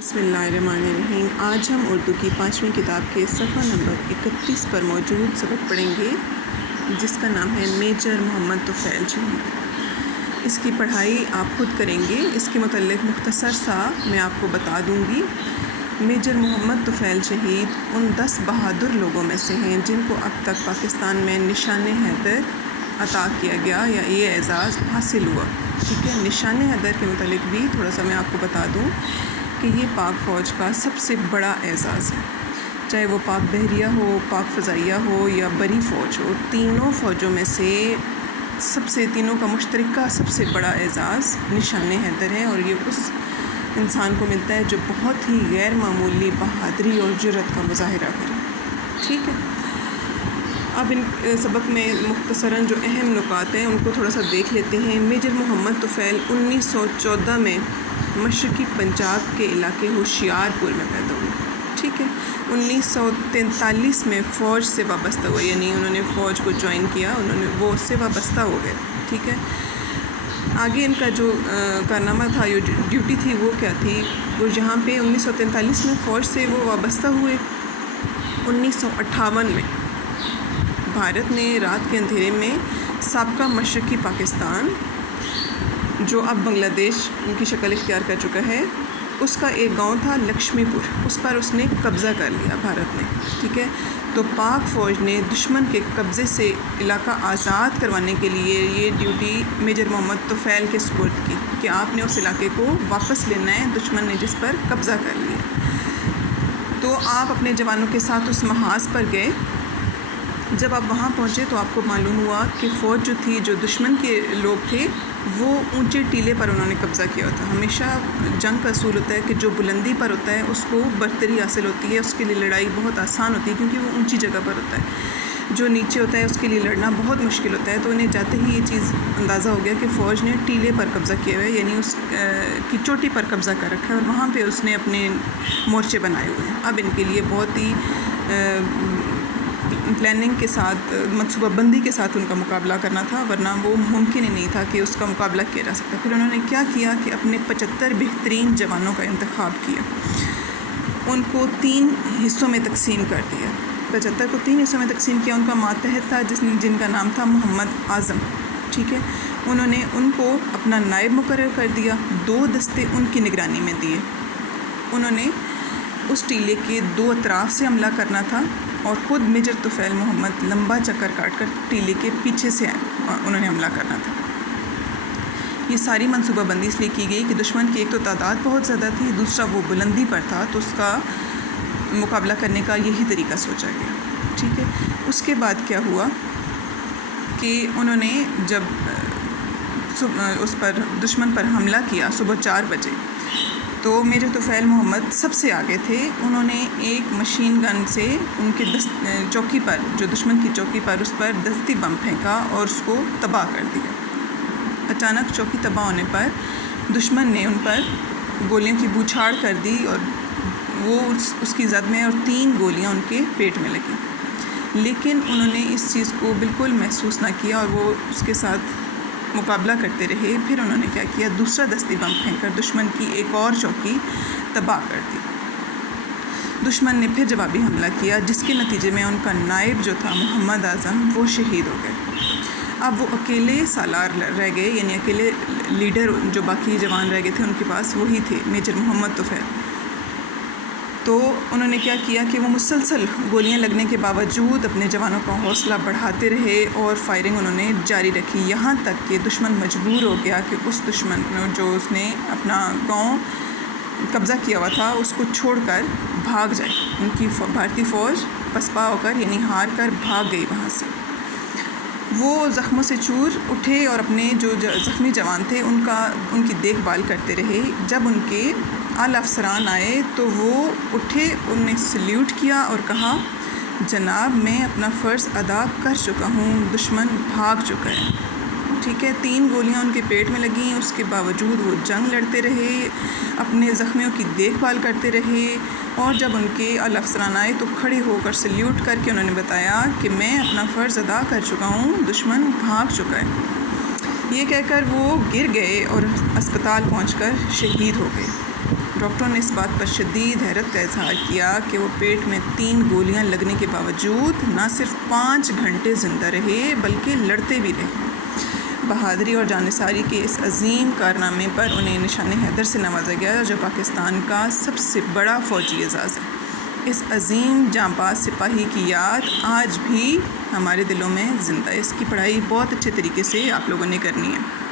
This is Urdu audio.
بسم اللہ الرحمن الرحیم۔ آج ہم اردو کی 5ویں کتاب کے صفحہ نمبر 31 پر موجود سبق پڑھیں گے، جس کا نام ہے میجر محمد طفیل شہید۔ اس کی پڑھائی آپ خود کریں گے۔ اس کے متعلق مختصر سا میں آپ کو بتا دوں گی۔ میجر محمد طفیل شہید ان 10 بہادر لوگوں میں سے ہیں جن کو اب تک پاکستان میں نشان حیدر عطا کیا گیا یا یہ اعزاز حاصل ہوا۔ ٹھیک ہے، نشان حیدر کے متعلق بھی تھوڑا سا میں آپ کو بتا دوں کہ یہ پاک فوج کا سب سے بڑا اعزاز ہے، چاہے وہ پاک بحریہ ہو، پاک فضائیہ ہو یا بری فوج ہو۔ تینوں فوجوں میں سے تینوں کا مشترکہ سب سے بڑا اعزاز نشان حیدر ہے، اور یہ اس انسان کو ملتا ہے جو بہت ہی غیر معمولی بہادری اور جرأت کا مظاہرہ کرے۔ ٹھیک ہے، اب ان سبق میں مختصراً جو اہم نکات ہیں ان کو تھوڑا سا دیکھ لیتے ہیں۔ میجر محمد طفیل 1914 میں مشرقی پنجاب کے علاقے ہوشیارپور میں پیدا ہوئے۔ ٹھیک ہے، 1943 میں فوج سے وابستہ ہوئے، یعنی انہوں نے فوج کو جوائن کیا، وہ اس سے وابستہ ہو گئے۔ ٹھیک ہے، آگے ان کا جو کارنامہ تھا، جو ڈیوٹی تھی، وہ کیا تھی؟ وہ یہاں پہ 1943 میں فوج سے وہ وابستہ ہوئے۔ 1958 میں بھارت نے رات کے اندھیرے میں سابقہ مشرقی پاکستان، جو اب بنگلہ دیش کی شکل اختیار کر چکا ہے، اس کا ایک گاؤں تھا لکشمی پور، اس پر اس نے قبضہ کر لیا بھارت نے۔ ٹھیک ہے، تو پاک فوج نے دشمن کے قبضے سے علاقہ آزاد کروانے کے لیے یہ ڈیوٹی میجر محمد طفیل کے سپرد کی کہ آپ نے اس علاقے کو واپس لینا ہے، دشمن نے جس پر قبضہ کر لیا۔ تو آپ اپنے جوانوں کے ساتھ اس محاذ پر گئے۔ جب آپ وہاں پہنچے تو آپ کو معلوم ہوا کہ فوج جو تھی، جو دشمن کے لوگ تھے، وہ اونچے ٹیلے پر انہوں نے قبضہ کیا ہوتا ہے۔ ہمیشہ جنگ کا اصول ہوتا ہے کہ جو بلندی پر ہوتا ہے اس کو برتری حاصل ہوتی ہے، اس کے لیے لڑائی بہت آسان ہوتی ہے کیونکہ وہ اونچی جگہ پر ہوتا ہے۔ جو نیچے ہوتا ہے اس کے لیے لڑنا بہت مشکل ہوتا ہے۔ تو انہیں جاتے ہی یہ چیز اندازہ ہو گیا کہ فوج نے ٹیلے پر قبضہ کیا ہوا ہے، یعنی اس کی چوٹی پر قبضہ کر رکھا ہے، اور وہاں پہ اس نے اپنے مورچے بنائے ہوئے ہیں۔ اب ان کے لیے بہت ہی پلاننگ کے ساتھ، منصوبہ بندی کے ساتھ ان کا مقابلہ کرنا تھا، ورنہ وہ ممکن ہی نہیں تھا کہ اس کا مقابلہ کیا جا سکتا۔ پھر انہوں نے کیا کیا کہ اپنے 75 بہترین جوانوں کا انتخاب کیا، ان کو 3 حصوں میں تقسیم کر دیا۔ 75 کو 3 حصوں میں تقسیم کیا۔ ان کا ماتحت تھا جن کا نام تھا محمد اعظم۔ ٹھیک ہے، انہوں نے ان کو اپنا نائب مقرر کر دیا، 2 دستے ان کی نگرانی میں دیے۔ انہوں نے اس ٹیلے کے 2 اطراف سے حملہ کرنا تھا، اور خود میجر طفیل محمد لمبا چکر کاٹ کر ٹیلے کے پیچھے سے انہوں نے حملہ کرنا تھا۔ یہ ساری منصوبہ بندی اس لیے کی گئی کہ دشمن کی ایک تو تعداد بہت زیادہ تھی، دوسرا وہ بلندی پر تھا، تو اس کا مقابلہ کرنے کا یہی طریقہ سوچا گیا۔ ٹھیک ہے، اس کے بعد کیا ہوا کہ انہوں نے جب اس پر دشمن پر حملہ کیا صبح 4 بجے، تو میجر طفیل محمد سب سے آگے تھے۔ انہوں نے ایک مشین گن سے ان کے چوکی پر، جو دشمن کی چوکی پر، اس پر دستی بم پھینکا اور اس کو تباہ کر دیا۔ اچانک چوکی تباہ ہونے پر دشمن نے ان پر گولیوں کی بوچھاڑ کر دی، اور وہ اس کی زد میں، اور 3 گولیاں ان کے پیٹ میں لگیں، لیکن انہوں نے اس چیز کو بالکل محسوس نہ کیا، اور وہ اس کے ساتھ مقابلہ کرتے رہے۔ پھر انہوں نے کیا کیا، دوسرا دستی بم پھینک کر دشمن کی ایک اور چوکی تباہ کر دی۔ دشمن نے پھر جوابی حملہ کیا، جس کے نتیجے میں ان کا نائب جو تھا محمد اعظم، وہ شہید ہو گئے۔ اب وہ اکیلے سالار رہ گئے، یعنی اکیلے لیڈر جو باقی جوان رہ گئے تھے ان کے پاس، وہی تھے میجر محمد طفیل۔ تو انہوں نے کیا کیا کہ وہ مسلسل گولیاں لگنے کے باوجود اپنے جوانوں کا حوصلہ بڑھاتے رہے، اور فائرنگ انہوں نے جاری رکھی، یہاں تک کہ دشمن مجبور ہو گیا کہ اس دشمن جو اس نے اپنا گاؤں قبضہ کیا ہوا تھا اس کو چھوڑ کر بھاگ جائے۔ ان کی بھارتی فوج پسپا ہو کر، یعنی ہار کر بھاگ گئی وہاں سے۔ وہ زخموں سے چور اٹھے اور اپنے جو زخمی جوان تھے ان کی دیکھ بھال کرتے رہے۔ جب ان کے اعلیٰ افسران آئے تو وہ اٹھے، انہوں نے سلیوٹ کیا اور کہا، جناب میں اپنا فرض ادا کر چکا ہوں، دشمن بھاگ چکا ہے۔ ٹھیک ہے، 3 گولیاں ان کے پیٹ میں لگیں، اس کے باوجود وہ جنگ لڑتے رہے، اپنے زخمیوں کی دیکھ بھال کرتے رہے، اور جب ان کے اعلیٰ افسران آئے تو کھڑے ہو کر سلیوٹ کر کے انہوں نے بتایا کہ میں اپنا فرض ادا کر چکا ہوں، دشمن بھاگ چکا ہے۔ یہ کہہ کر وہ گر گئے اور اسپتال پہنچ کر شہید ہو گئے۔ ڈاکٹروں نے اس بات پر شدید حیرت کا اظہار کیا کہ وہ پیٹ میں 3 گولیاں لگنے کے باوجود نہ صرف 5 گھنٹے زندہ رہے بلکہ لڑتے بھی رہے۔ بہادری اور جانثاری کے اس عظیم کارنامے پر انہیں نشان حیدر سے نوازا گیا، جو پاکستان کا سب سے بڑا فوجی اعزاز ہے۔ اس عظیم جانباز سپاہی کی یاد آج بھی ہمارے دلوں میں زندہ ہے۔ اس کی پڑھائی بہت اچھے طریقے سے آپ لوگوں نے کرنی ہے۔